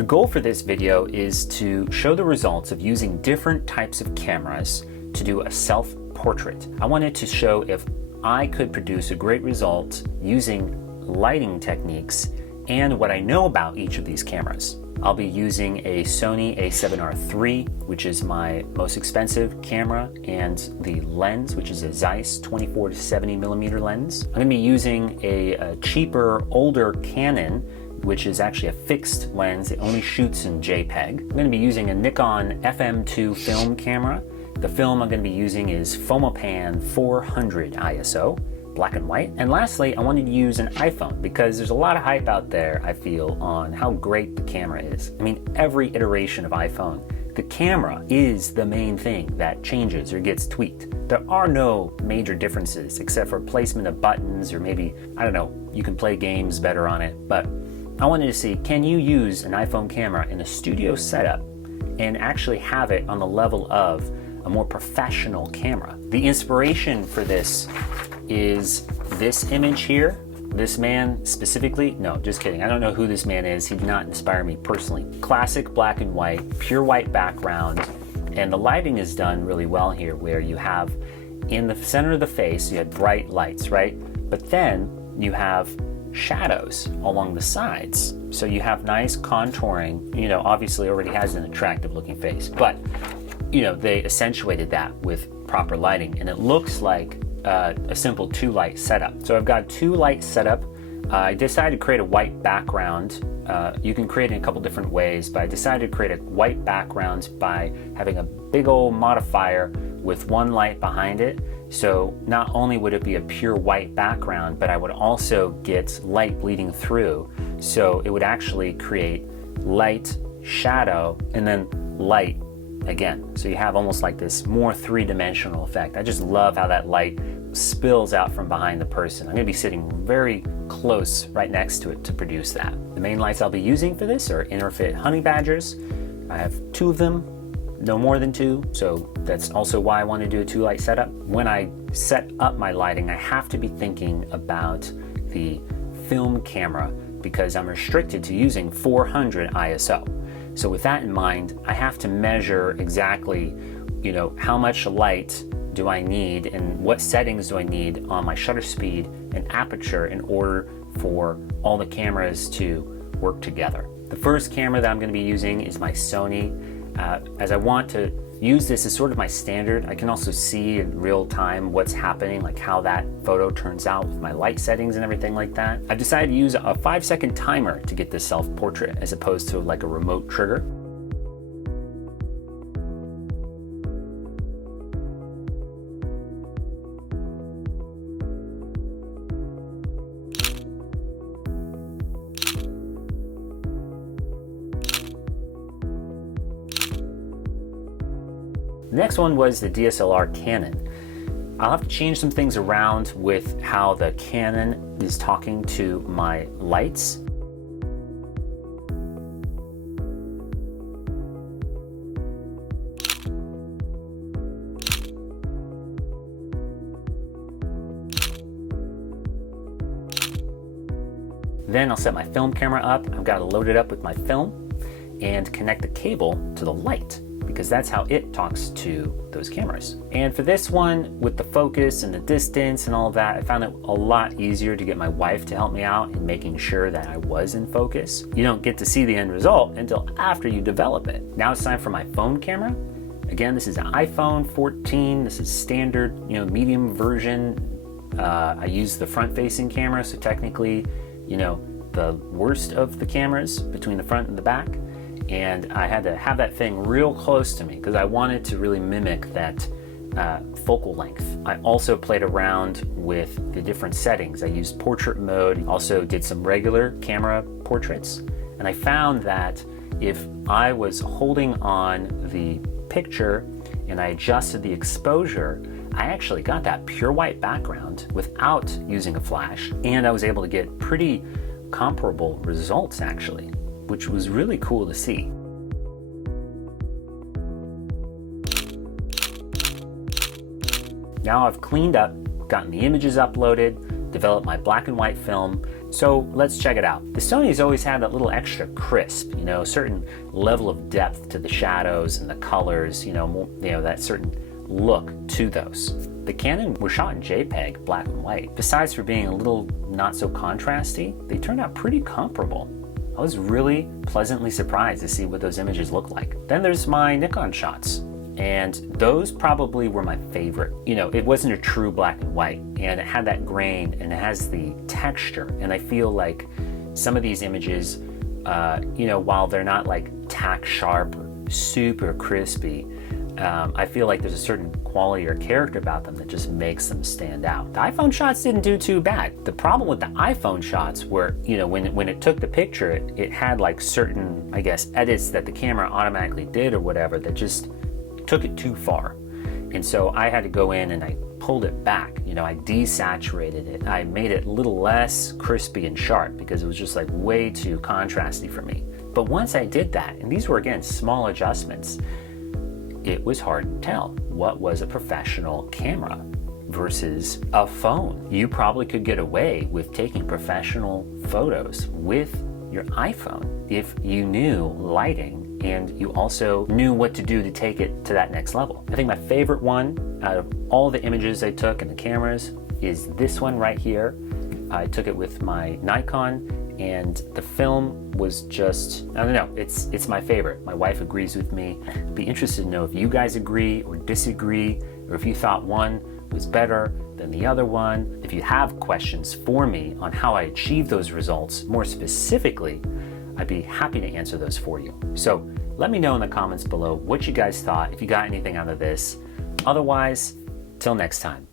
The goal for this video is to show the results of using different types of cameras to do a self-portrait. I wanted to show if I could produce a great result using lighting techniques and what I know about each of these cameras. I'll be using a Sony a7R III, which is my most expensive camera, and the lens, which is a Zeiss 24 to 70 millimeter lens. I'm gonna be using a cheaper, older Canon, which is actually a fixed lens. It only shoots in JPEG. I'm gonna be using a Nikon FM2 film camera. The film I'm gonna be using is Fomapan 400 ISO, black and white. And lastly, I wanted to use an iPhone because there's a lot of hype out there, I feel, on how great the camera is. I mean, every iteration of iPhone, the camera is the main thing that changes or gets tweaked. There are no major differences except for placement of buttons, or maybe, I don't know, you can play games better on it. But I wanted to see, can you use an iPhone camera in a studio setup and actually have it on the level of a more professional camera? The inspiration for this is this image here. This man specifically, no, just kidding. I don't know who this man is. He did not inspire me personally. Classic black and white, pure white background. And the lighting is done really well here, where you have in the center of the face, you had bright lights, right? But then you have shadows along the sides. So you have nice contouring, you know, obviously already has an attractive looking face, but you know, they accentuated that with proper lighting, and it looks like a simple 2-light setup. So I've got 2-light setup. I decided to create a white background. You can create it in a couple different ways, but I decided to create a white background by having a big old modifier with 1 light behind it. So not only would it be a pure white background, but I would also get light bleeding through. So it would actually create light, shadow, and then light again. So you have almost like this more 3-dimensional effect. I just love how that light spills out from behind the person. I'm gonna be sitting very close right next to it to produce that. The main lights I'll be using for this are Interfit honey badgers. I have 2 of them, no more than 2, so that's also why I want to do a 2-light setup. When I set up my lighting, I have to be thinking about the film camera because I'm restricted to using 400 ISO. So with that in mind, I have to measure exactly, you know, how much light do I need and what settings do I need on my shutter speed and aperture in order for all the cameras to work together. The first camera that I'm going to be using is my Sony. As I want to use this as sort of my standard, I can also see in real time what's happening, like how that photo turns out with my light settings and everything like that. I've decided to use a 5-second timer to get this self-portrait as opposed to like a remote trigger. The next one was the DSLR Canon. I'll have to change some things around with how the Canon is talking to my lights. Then I'll set my film camera up. I've got to load it up with my film and connect the cable to the light, because that's how it talks to those cameras. And for this one, with the focus and the distance and all of that, I found it a lot easier to get my wife to help me out in making sure that I was in focus. You don't get to see the end result until after you develop it. Now it's time for my phone camera. Again, this is an iPhone 14. This is standard, you know, medium version. I use the front-facing camera, so technically, you know, the worst of the cameras between the front and the back. And I had to have that thing real close to me because I wanted to really mimic that focal length. I also played around with the different settings. I used portrait mode, also did some regular camera portraits, and I found that if I was holding on the picture and I adjusted the exposure, I actually got that pure white background without using a flash, and I was able to get pretty comparable results actually, which was really cool to see. Now I've cleaned up, gotten the images uploaded, developed my black and white film. So let's check it out. The Sony's always had that little extra crisp, you know, certain level of depth to the shadows and the colors, you know, that certain look to those. The Canon were shot in JPEG, black and white. Besides for being a little not so contrasty, they turned out pretty comparable. I was really pleasantly surprised to see what those images look like. Then there's my Nikon shots. And those probably were my favorite. You know, it wasn't a true black and white, and it had that grain and it has the texture. And I feel like some of these images, you know, while they're not like tack sharp or super crispy, I feel like there's a certain quality or character about them that just makes them stand out. The iPhone shots didn't do too bad. The problem with the iPhone shots were, you know, when it took the picture, it had like certain, I guess, edits that the camera automatically did or whatever that just took it too far. And so I had to go in and I pulled it back. You know, I desaturated it. I made it a little less crispy and sharp because it was just like way too contrasty for me. But once I did that, and these were again small adjustments, it was hard to tell what was a professional camera versus a phone. You probably could get away with taking professional photos with your iPhone if you knew lighting and you also knew what to do to take it to that next level. I think my favorite one out of all the images I took in the cameras is this one right here. I took it with my Nikon, and the film was just, I don't know, it's my favorite. My wife agrees with me. I'd be interested to know if you guys agree or disagree, or if you thought one was better than the other one. If you have questions for me on how I achieved those results more specifically, I'd be happy to answer those for you. So let me know in the comments below what you guys thought, if you got anything out of this. Otherwise, till next time.